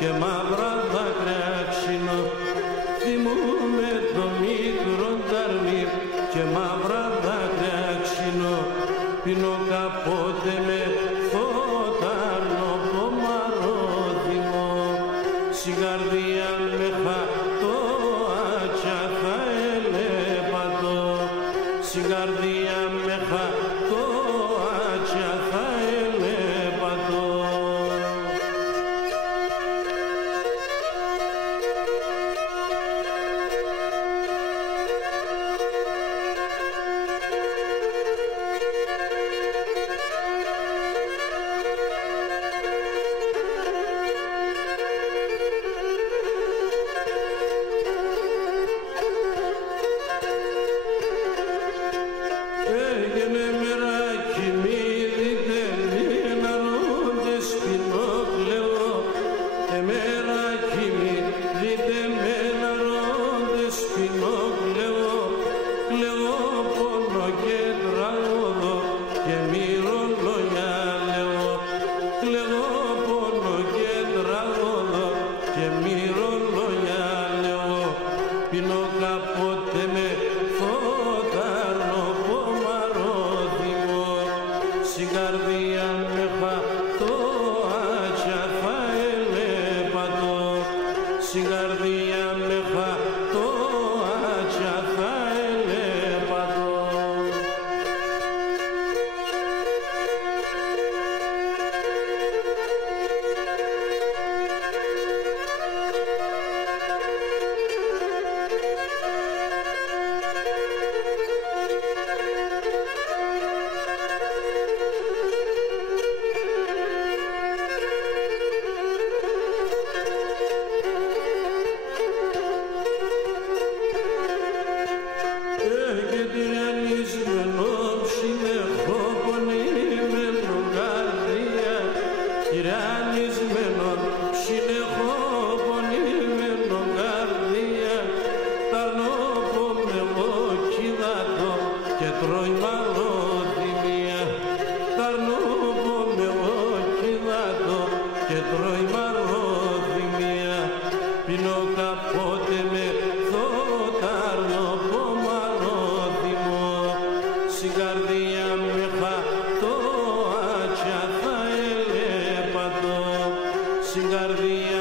και μαύρα δάκρυα ξινό. Θυμούμαι το μικρό ταρμί και μαύρα δάκρυα ξινό. Πίνω κάποτε με φωτάρνο πομαρόδημο. Στην καρδιά με χατώ άτσα θα ελεπατώ. Στην καρδιά με χατώ άτσα θα ελεπατώ. Έγινε μεράκι μη δείτε μην αρρούνται σπινόκλεο. Μεράκι μη δείτε μην αρρούνται σπινόκλεο. Κλαιό πόνο και τραγωδό και μυρολόγια λέω. Κλαιό πόνο και τραγωδό και μυρολόγια λέω. Πίνω κάποτε με φωτάρνο πομαρόδημο. Στην καρδιά με χατώ άτσα θα ελεπατώ. Στην καρδιά με χατώ άτσα θα ελεπατώ. Κυριανισμένο ψινεχώ πονημένο καρδία. Κυριανισμένο ψινεχώ πονημένο καρδία. Ταρνόπο με λόκιδατο και τρώει μαλόθυμία. Ταρνόπο με λόκιδατο και τρώει μαλόθυμία. Πίνω κάποτε με φωτάρνο πομαρόδημο. Στην καρδιά με χατώ άτσα θα ελεπατώ. Στην καρδιά